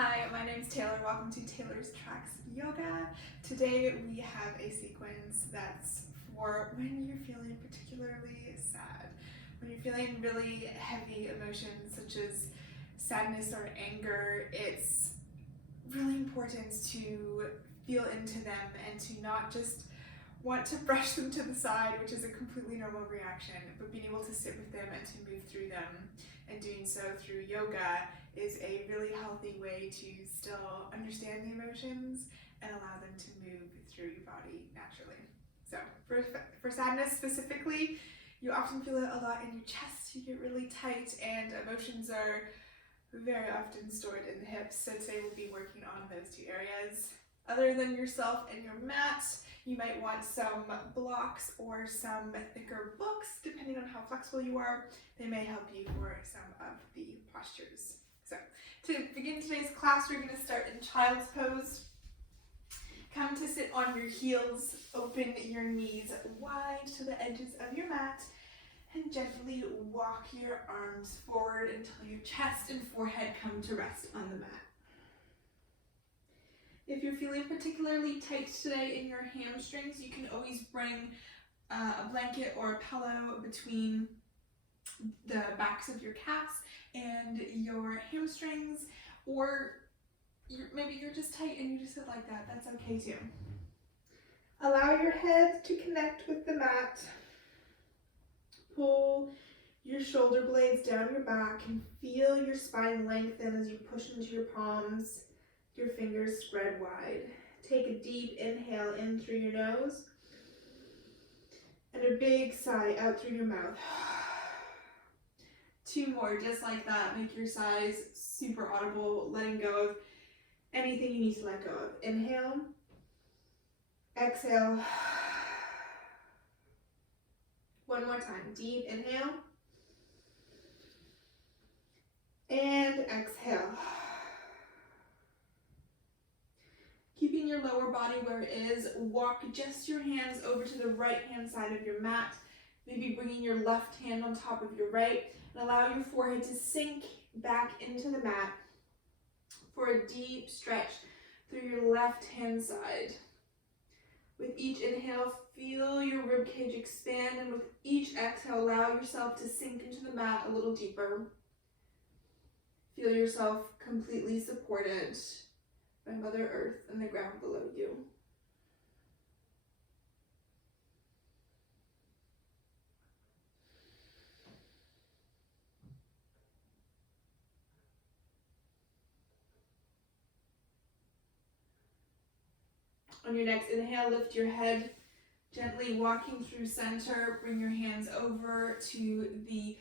Hi, my name's Taylor. Welcome to Taylor's Tracks Yoga. Today we have a sequence that's for when you're feeling particularly sad, when you're feeling really heavy emotions such as sadness or anger. It's really important to feel into them and to not just want to brush them to the side, which is a completely normal reaction, but being able to sit with them and to move through them, and doing so through yoga is a really healthy way to still understand the emotions and allow them to move through your body naturally. So for sadness specifically, you often feel it a lot in your chest. You get really tight and emotions are very often stored in the hips. So today we'll be working on those two areas. Other than yourself and your mat, you might want some blocks or some thicker books, depending on how flexible you are. They may help you for some of the postures. So to begin today's class, we're going to start in child's pose. Come to sit on your heels, open your knees wide to the edges of your mat, and gently walk your arms forward until your chest and forehead come to rest on the mat. If you're feeling particularly tight today in your hamstrings, you can always bring a blanket or a pillow between the backs of your calves and your hamstrings, or maybe you're just tight and you just sit like that. That's okay too. Allow your head to connect with the mat. Pull your shoulder blades down your back and feel your spine lengthen as you push into your palms. Your fingers spread wide. Take a deep inhale in through your nose and a big sigh out through your mouth. 2 more, just like that. Make your sighs super audible, letting go of anything you need to let go of. Inhale, exhale. 1 more time. Deep inhale and exhale. Keeping your lower body where it is, walk just your hands over to the right hand side of your mat, maybe bringing your left hand on top of your right, and allow your forehead to sink back into the mat for a deep stretch through your left hand side. With each inhale, feel your ribcage expand, and with each exhale, allow yourself to sink into the mat a little deeper. Feel yourself completely supported by Mother Earth and the ground below you. On your next inhale, lift your head, gently walking through center. Bring your hands over to the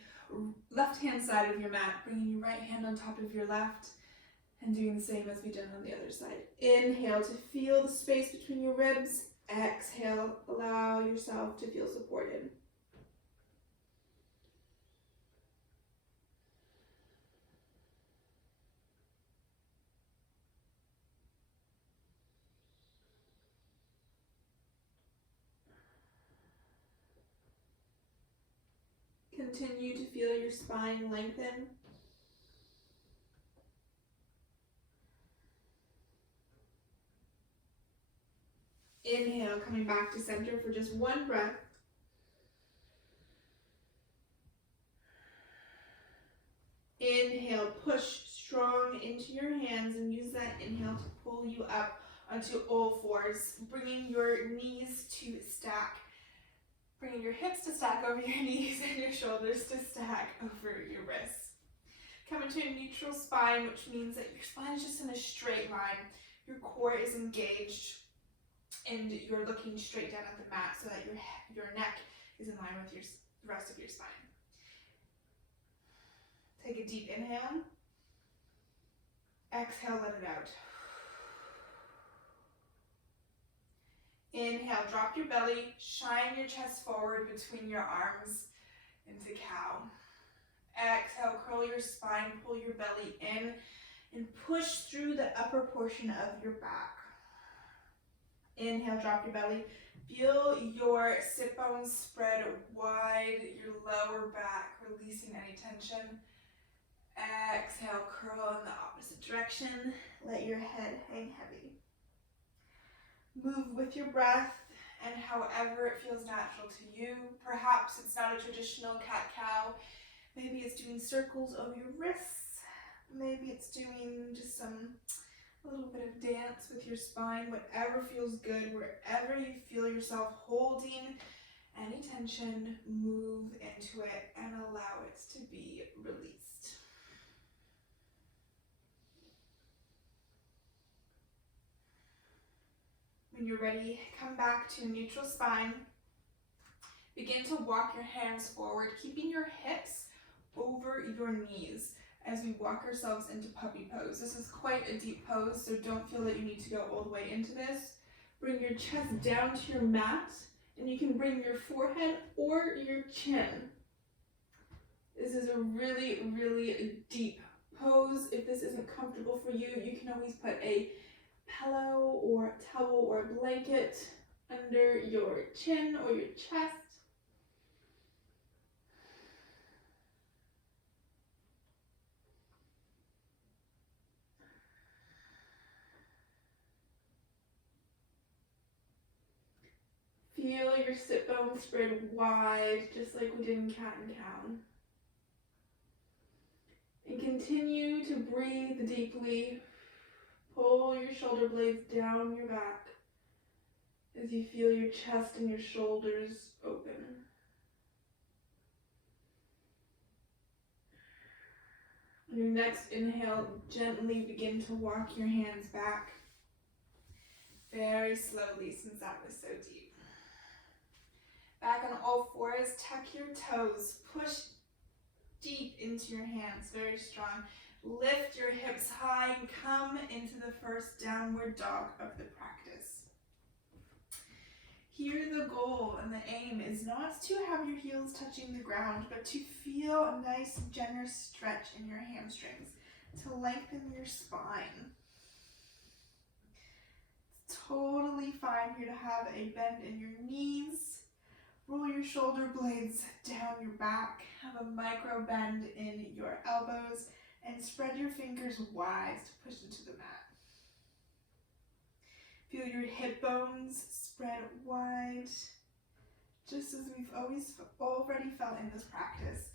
left hand side of your mat, bringing your right hand on top of your left, and doing the same as we did on the other side. Inhale to feel the space between your ribs. Exhale, allow yourself to feel supported. Continue to feel your spine lengthen. Inhale, coming back to center for just 1 breath. Inhale, push strong into your hands and use that inhale to pull you up onto all fours, bringing your knees to stack, bringing your hips to stack over your knees and your shoulders to stack over your wrists. Come into a neutral spine, which means that your spine is just in a straight line. Your core is engaged and you're looking straight down at the mat so that your neck is in line with the rest of your spine. Take a deep inhale. Exhale, let it out. Inhale, drop your belly, shine your chest forward between your arms into cow. Exhale, curl your spine, pull your belly in, and push through the upper portion of your back. Inhale, drop your belly. Feel your sit bones spread wide, your lower back, releasing any tension. Exhale, curl in the opposite direction. Let your head hang heavy. Move with your breath and however it feels natural to you. Perhaps it's not a traditional cat-cow. Maybe it's doing circles over your wrists. Maybe it's doing just a little bit of dance with your spine. Whatever feels good, wherever you feel yourself holding any tension, move into it and allow it to be released. When you're ready, come back to neutral spine. Begin to walk your hands forward, keeping your hips over your knees as we walk ourselves into puppy pose. This is quite a deep pose, so don't feel that you need to go all the way into this. Bring your chest down to your mat, and you can bring your forehead or your chin. This is a really, really deep pose. If this isn't comfortable for you, you can always put a pillow or a towel or a blanket under your chin or your chest. Feel your sit bones spread wide, just like we did in cat and cow. And continue to breathe deeply. Pull your shoulder blades down your back as you feel your chest and your shoulders open. On your next inhale, gently begin to walk your hands back. Very slowly, since that was so deep. Back on all fours, tuck your toes. Push deep into your hands, very strong. Lift your hips high and come into the first downward dog of the practice. Here the goal and the aim is not to have your heels touching the ground, but to feel a nice generous stretch in your hamstrings, to lengthen your spine. It's totally fine here to have a bend in your knees. Roll your shoulder blades down your back, have a micro bend in your elbows, and spread your fingers wide to push into the mat. Feel your hip bones spread wide, just as we've already felt in this practice.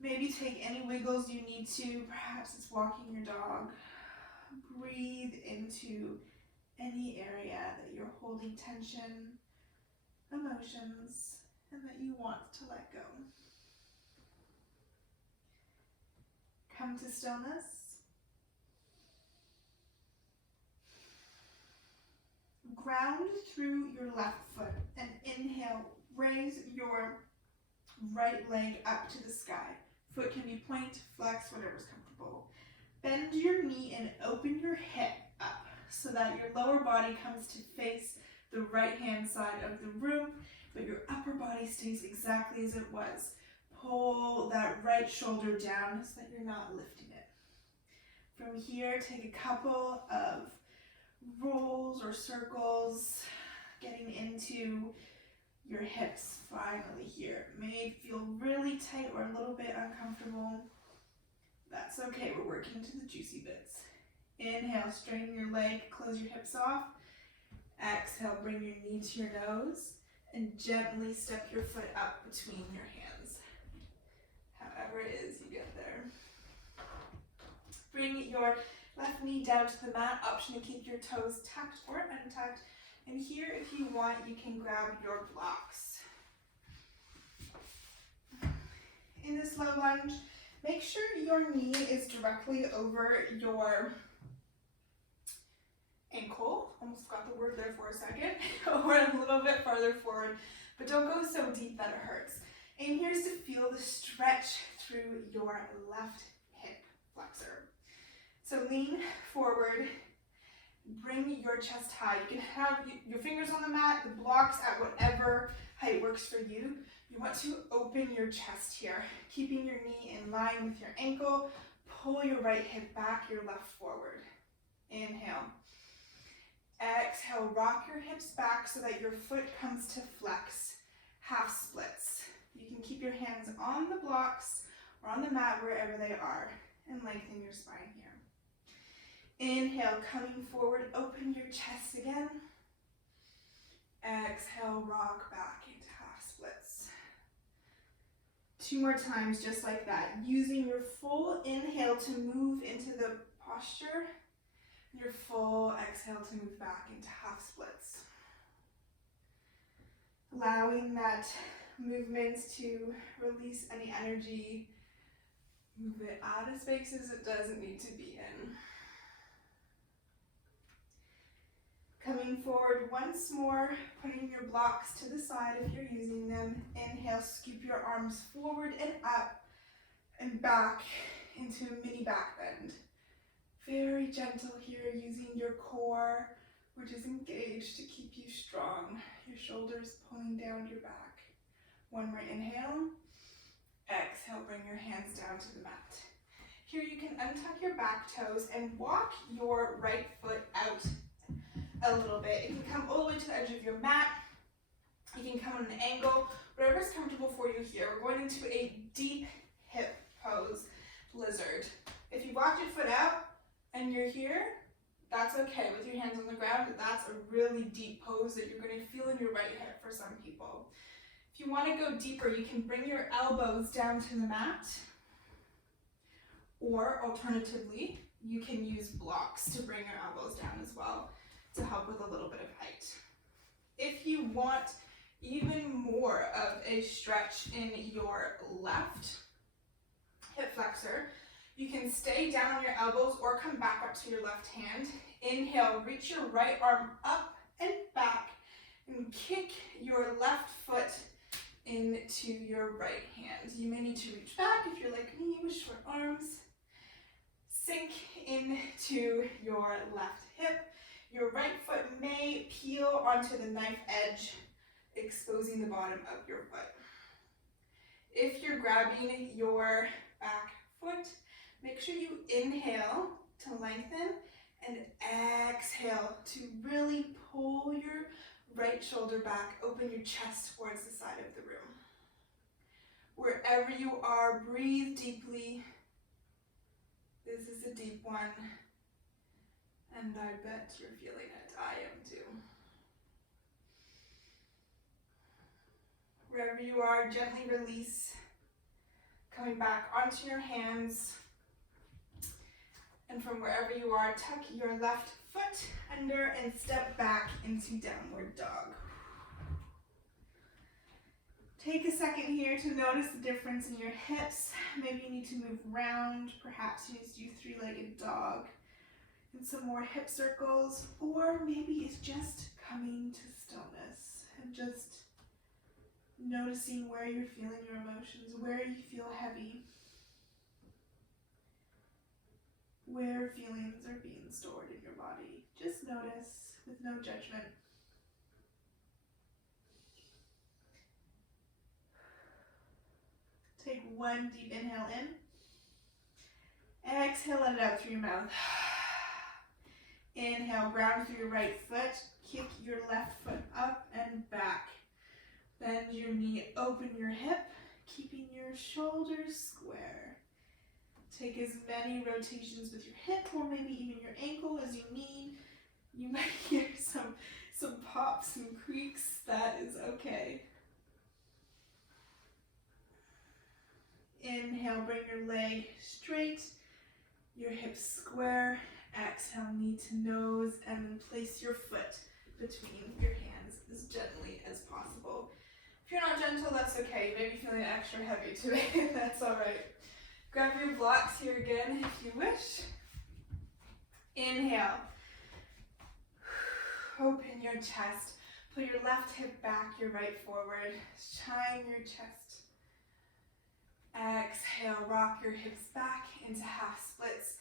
Maybe take any wiggles you need to. Perhaps it's walking your dog. Breathe into any area that you're holding tension, emotions, and that you want to let go. Come to stillness. Ground through your left foot and inhale, raise your right leg up to the sky. Foot can be point, flex, whatever's comfortable. Bend your knee and open your hip up so that your lower body comes to face the right hand side of the room, but your upper body stays exactly as it was. Pull that right shoulder down so that you're not lifting it. From here, take a couple of rolls or circles, getting into your hips finally here. It may feel really tight or a little bit uncomfortable. That's okay, we're working to the juicy bits. Inhale, straighten your leg, close your hips off. Exhale, bring your knee to your nose and gently step your foot up between your hands. However it is you get there. Bring your left knee down to the mat, option to keep your toes tucked or untucked. And here, if you want, you can grab your blocks. In this low lunge, make sure your knee is directly over your ankle. Almost got the word there for a second. Or a little bit farther forward, but don't go so deep that it hurts. And here's to feel the stretch through your left hip flexor. So lean forward, bring your chest high. You can have your fingers on the mat, the blocks at whatever height works for you. You want to open your chest here, keeping your knee in line with your ankle. Pull your right hip back, your left forward. Inhale. Exhale, rock your hips back so that your foot comes to flex, half splits. You can keep your hands on the blocks or on the mat wherever they are. and lengthen your spine here. Inhale, coming forward, open your chest again. Exhale, rock back into half splits. 2 more times just like that, using your full inhale to move into the posture, your full exhale to move back into half splits. Allowing that movement to release any energy, move it out of spaces it doesn't need to be in. Coming forward once more, putting your blocks to the side if you're using them. Inhale, scoop your arms forward and up and back into a mini back bend. Very gentle here, using your core, which is engaged to keep you strong. Your shoulders pulling down your back. One more inhale. Exhale, bring your hands down to the mat. Here you can untuck your back toes and walk your right foot out a little bit. It can come all the way to the edge of your mat. You can come on an angle, whatever's comfortable for you here. We're going into a deep hip pose, lizard. If you walked your foot out and you're here, that's okay with your hands on the ground. That's a really deep pose that you're going to feel in your right hip for some people. If you want to go deeper, you can bring your elbows down to the mat, or alternatively, you can use blocks to bring your elbows down as well to help with a little bit of height. If you want even more of a stretch in your left hip flexor, you can stay down on your elbows or come back up to your left hand. Inhale, reach your right arm up and back and kick your left foot into your right hand. You may need to reach back if you're like me with short arms. Sink into your left hip. Your right foot may peel onto the knife edge, exposing the bottom of your foot. If you're grabbing your back foot, make sure you inhale to lengthen and exhale to really pull your right shoulder back, open your chest towards the side of the room. Wherever you are, breathe deeply. This is a deep one, and I bet you're feeling it. I am too. Wherever you are, gently release, coming back onto your hands. And from wherever you are, tuck your left foot under and step back into downward dog. Take a second here to notice the difference in your hips. Maybe you need to move round. Perhaps you need to do three-legged dog and some more hip circles. Or maybe it's just coming to stillness and just noticing where you're feeling your emotions, where you feel heavy, where feelings are being stored in your body. Just notice with no judgment. Take one deep inhale in. Exhale, let it out through your mouth. Inhale, ground through your right foot. Kick your left foot up and back. Bend your knee, open your hip, keeping your shoulders square. Take as many rotations with your hip or maybe even your ankle as you need. You might hear some pops and creaks. That is okay. Inhale, bring your leg straight, your hips square. Exhale, knee to nose, and then place your foot between your hands as gently as possible. If you're not gentle, that's okay. You may be feeling extra heavy today. That's all right. Grab your blocks here again if you wish. Inhale. Open your chest. Pull your left hip back, your right forward. Shine your chest. Exhale, rock your hips back into half splits,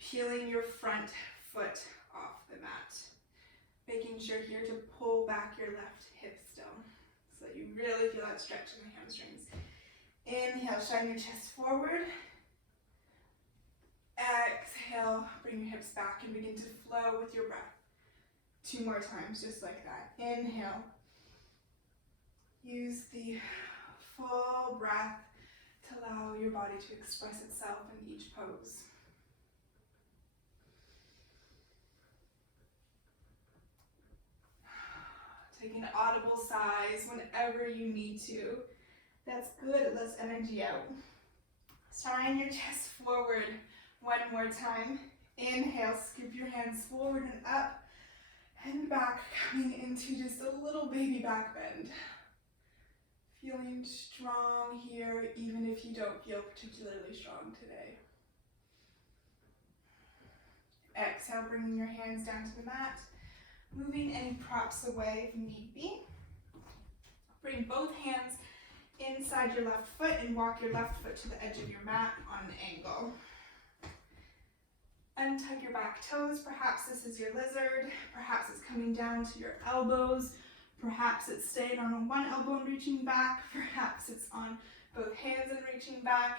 peeling your front foot off the mat. Making sure here to pull back your left hip still, so that you really feel that stretch in the hamstrings. Inhale, shine your chest forward. Exhale, bring your hips back and begin to flow with your breath. 2 more times, just like that. Inhale. Use the full breath to allow your body to express itself in each pose. Take an audible sighs whenever you need to. That's good. It lets energy out. Shine your chest forward one more time. Inhale, scoop your hands forward and up and back, coming into just a little baby back bend. Feeling strong here, even if you don't feel particularly strong today. Exhale, bringing your hands down to the mat. Moving any props away if need be. Bring both hands inside your left foot and walk your left foot to the edge of your mat on an angle. Untuck your back toes. Perhaps this is your lizard. Perhaps it's coming down to your elbows. Perhaps it's staying on one elbow and reaching back. Perhaps it's on both hands and reaching back.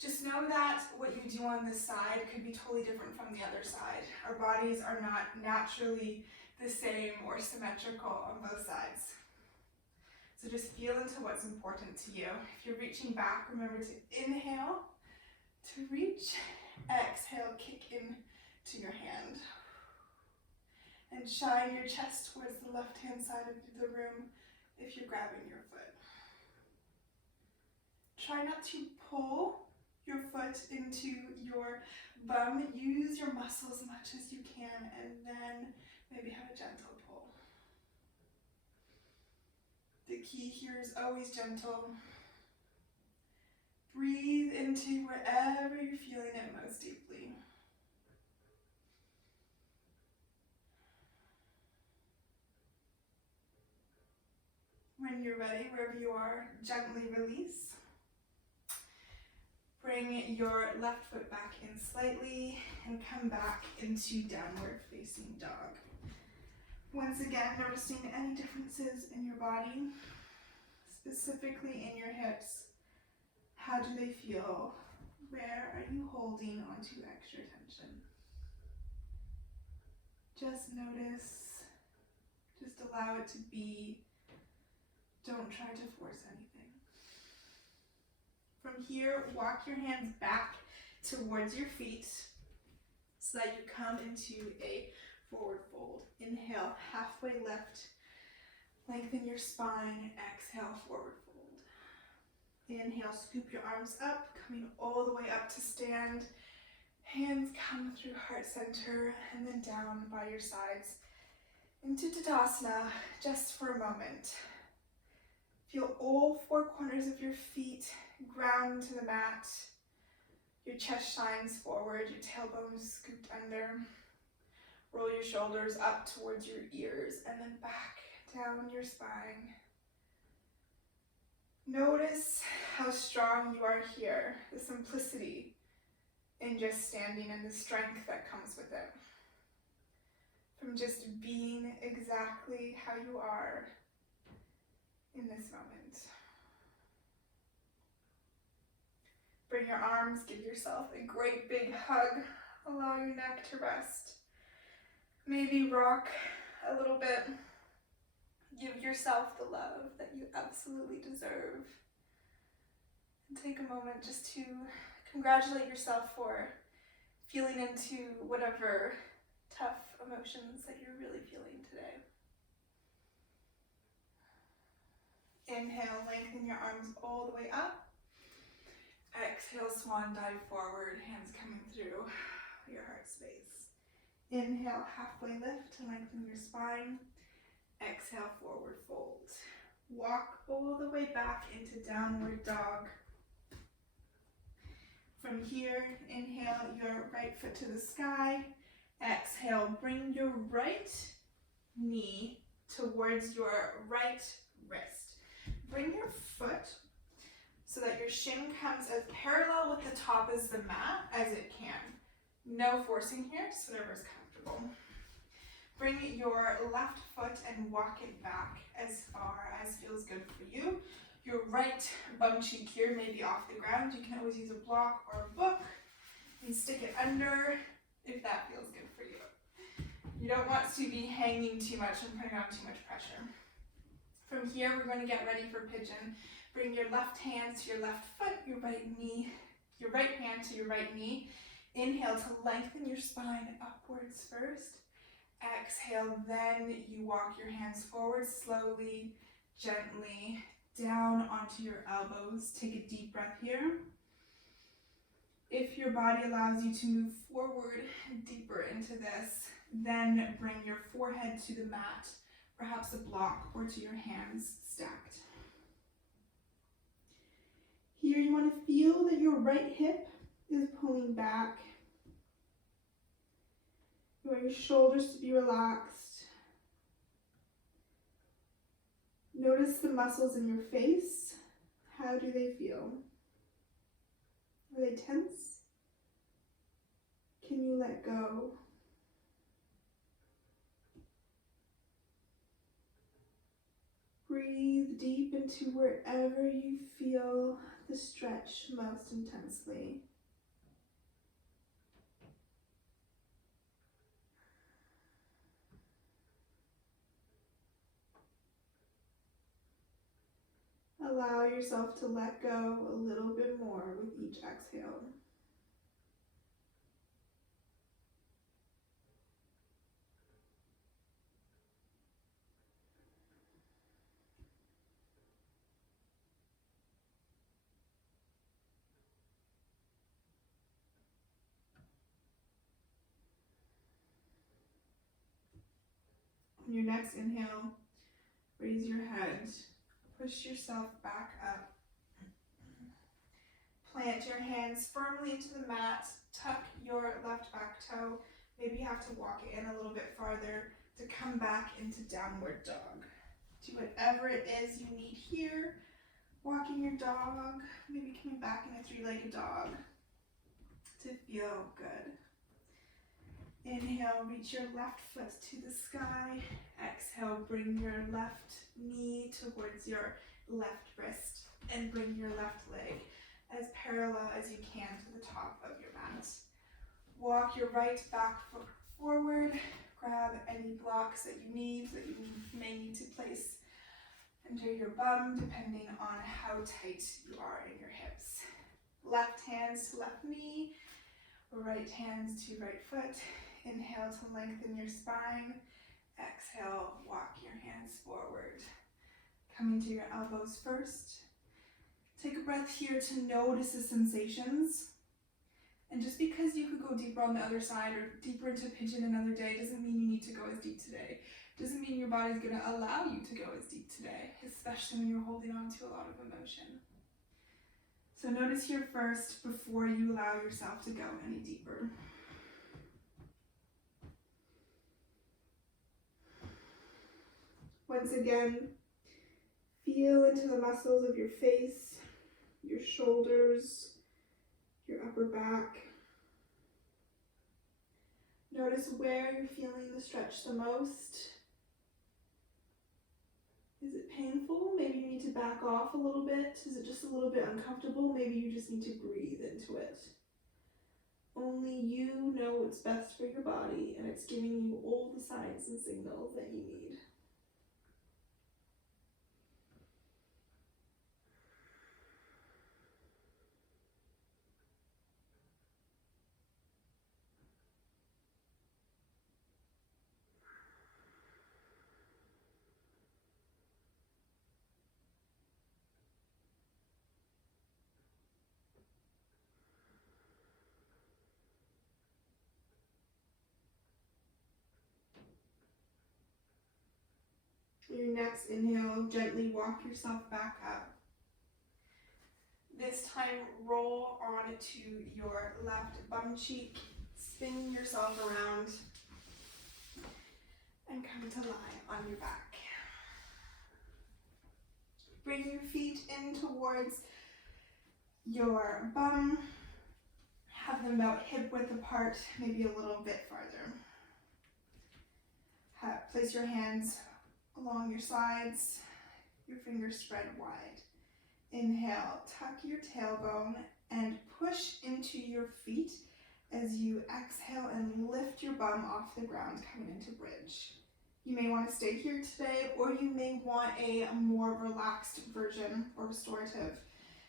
Just know that what you do on this side could be totally different from the other side. Our bodies are not naturally the same or symmetrical on both sides. So just feel into what's important to you. If you're reaching back, remember to inhale to reach. Exhale, kick in to your hand. And shine your chest towards the left-hand side of the room if you're grabbing your foot. Try not to pull your foot into your bum. Use your muscle as much as you can, and then maybe have a gentle pull. The key here is always gentle. Breathe into wherever you're feeling it most deeply. When you're ready, wherever you are, gently release. Bring your left foot back in slightly and come back into downward facing dog. Once again, noticing any differences in your body, specifically in your hips. How do they feel? Where are you holding onto extra tension? Just notice, just allow it to be. Don't try to force anything. From here, walk your hands back towards your feet so that you come into a forward fold. Inhale, halfway lift. Lengthen your spine. Exhale, forward fold. Inhale, scoop your arms up, coming all the way up to stand. Hands come through heart center and then down by your sides into Tadasana just for a moment. Feel all four corners of your feet ground to the mat. Your chest shines forward, your tailbone is scooped under. Roll your shoulders up towards your ears and then back down your spine. Notice how strong you are here, the simplicity in just standing and the strength that comes with it. From just being exactly how you are in this moment. Bring your arms, give yourself a great big hug. Allow your neck to rest. Maybe rock a little bit. Give yourself the love that you absolutely deserve. And take a moment just to congratulate yourself for feeling into whatever tough emotions that you're really feeling today. Inhale, lengthen your arms all the way up. Exhale, swan dive forward, hands coming through your heart space. Inhale, halfway lift to lengthen your spine. Exhale, forward fold. Walk all the way back into downward dog. From here, inhale your right foot to the sky. Exhale, bring your right knee towards your right wrist. Bring your foot so that your shin comes as parallel with the top as the mat as it can. No forcing here, just whatever is comfortable. Bring your left foot and walk it back as far as feels good for you. Your right bum cheek here may be off the ground. You can always use a block or a book and stick it under if that feels good for you. You don't want to be hanging too much and putting on too much pressure. From here, we're going to get ready for pigeon. Bring your left hand to your left foot, your right hand to your right knee. Inhale to lengthen your spine upwards first. Exhale, then you walk your hands forward slowly, gently, down onto your elbows. Take a deep breath here. If your body allows you to move forward deeper into this, then bring your forehead to the mat, perhaps a block, or to your hands stacked. Here you want to feel that your right hip is pulling back. You want your shoulders to be relaxed. Notice the muscles in your face. How do they feel? Are they tense? Can you let go? Breathe deep into wherever you feel the stretch most intensely. Allow yourself to let go a little bit more with each exhale. On your next inhale, raise your head, push yourself back up. Plant your hands firmly into the mat, tuck your left back toe. Maybe you have to walk it in a little bit farther to come back into downward dog. Do whatever it is you need here. Walking your dog, maybe coming back in a three-legged dog to feel good. Inhale, reach your left foot to the sky. Exhale, bring your left knee towards your left wrist and bring your left leg as parallel as you can to the top of your mat. Walk your right back foot forward. Grab any blocks that you may need to place under your bum, depending on how tight you are in your hips. Left hands to left knee, right hands to right foot. Inhale to lengthen your spine. Exhale, walk your hands forward. Coming to your elbows first. Take a breath here to notice the sensations. And just because you could go deeper on the other side or deeper into pigeon another day doesn't mean you need to go as deep today. Doesn't mean your body's going to allow you to go as deep today, especially when you're holding on to a lot of emotion. So notice here first before you allow yourself to go any deeper. Once again, feel into the muscles of your face, your shoulders, your upper back. Notice where you're feeling the stretch the most. Is it painful? Maybe you need to back off a little bit. Is it just a little bit uncomfortable? Maybe you just need to breathe into it. Only you know what's best for your body, and it's giving you all the signs and signals that you need. Your next inhale, gently walk yourself back up. This time, roll onto your left bum cheek, spin yourself around, and come to lie on your back. Bring your feet in towards your bum. Have them about hip width apart, maybe a little bit farther. Place your hands along your sides, your fingers spread wide. Inhale, tuck your tailbone and push into your feet as you exhale and lift your bum off the ground, coming into bridge. You may want to stay here today, or you may want a more relaxed version or restorative.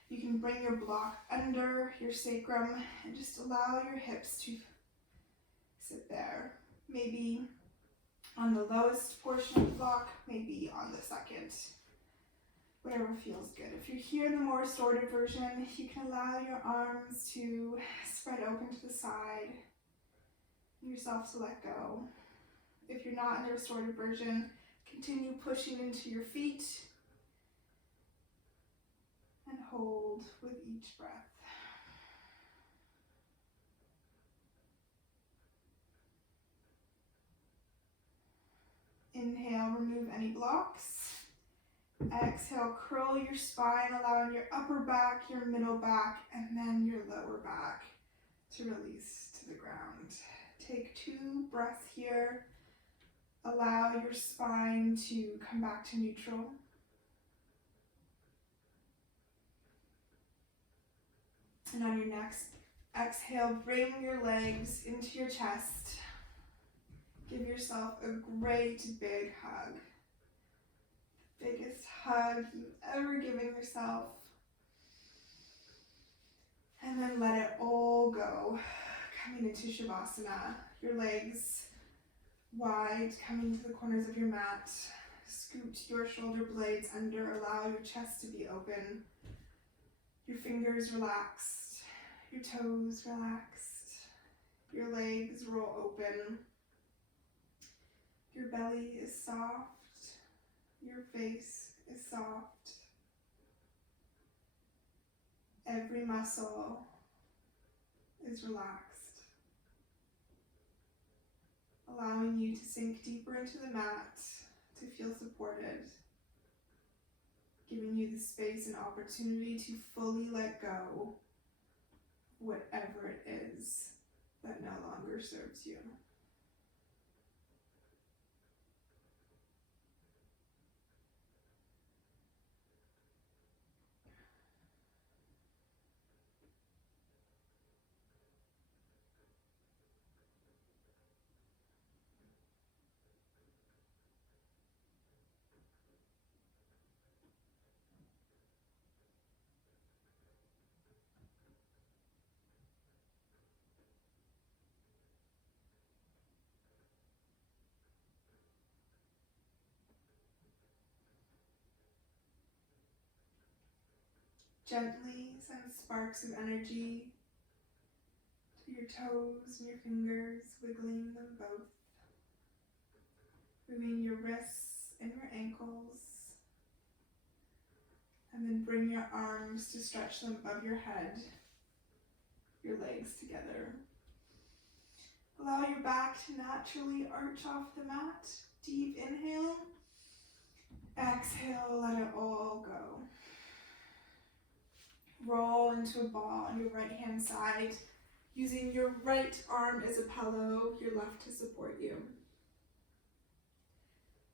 You can bring your block under your sacrum and just allow your hips to sit there. Maybe on the lowest portion of the block, maybe on the second. Whatever feels good. If you're here in the more restorative version, you can allow your arms to spread open to the side, yourself to let go. If you're not in the restorative version, continue pushing into your feet and hold with each breath. Inhale, remove any blocks. Exhale, curl your spine, allowing your upper back, your middle back, and then your lower back to release to the ground. Take 2 breaths here. Allow your spine to come back to neutral. And on your next exhale, bring your legs into your chest. Give yourself a great big hug. Biggest hug you've ever given yourself. And then let it all go. Coming into Shavasana. Your legs wide, coming to the corners of your mat. Scoot your shoulder blades under. Allow your chest to be open. Your fingers relaxed. Your toes relaxed. Your legs roll open. Your belly is soft. Your face is soft. Every muscle is relaxed, allowing you to sink deeper into the mat to feel supported, giving you the space and opportunity to fully let go of whatever it is that no longer serves you. Gently send sparks of energy to your toes and your fingers, wiggling them both. Moving your wrists and your ankles. And then bring your arms to stretch them above your head, your legs together. Allow your back to naturally arch off the mat. Deep inhale. Exhale, let it all go. Roll into a ball on your right hand side, using your right arm as a pillow, your left to support you.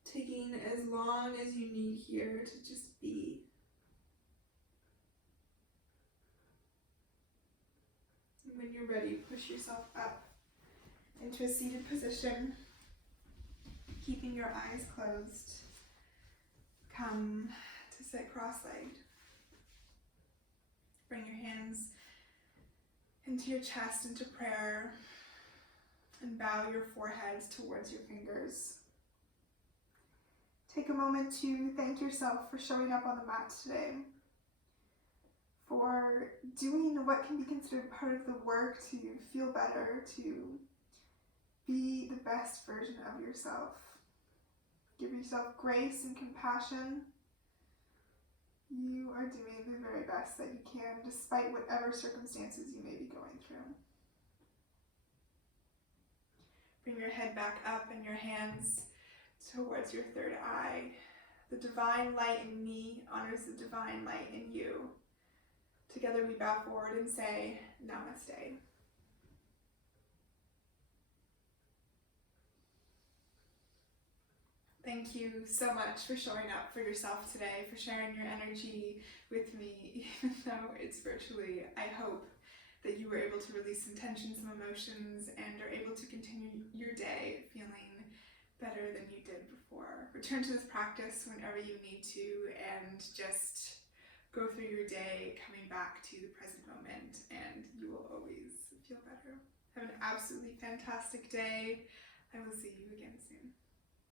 Taking as long as you need here to just be. And when you're ready, push yourself up into a seated position, keeping your eyes closed. Come to sit cross-legged. Bring your hands into your chest, into prayer, and bow your foreheads towards your fingers. Take a moment to thank yourself for showing up on the mat today, for doing what can be considered part of the work to feel better, to be the best version of yourself. Give yourself grace and compassion. You are doing the very best that you can, despite whatever circumstances you may be going through. Bring your head back up and your hands towards your third eye. The divine light in me honors the divine light in you. Together we bow forward and say, Namaste. Thank you so much for showing up for yourself today, for sharing your energy with me, even though it's virtually. I hope that you were able to release some tension, some emotions, and are able to continue your day feeling better than you did before. Return to this practice whenever you need to, and just go through your day coming back to the present moment, and you will always feel better. Have an absolutely fantastic day. I will see you again.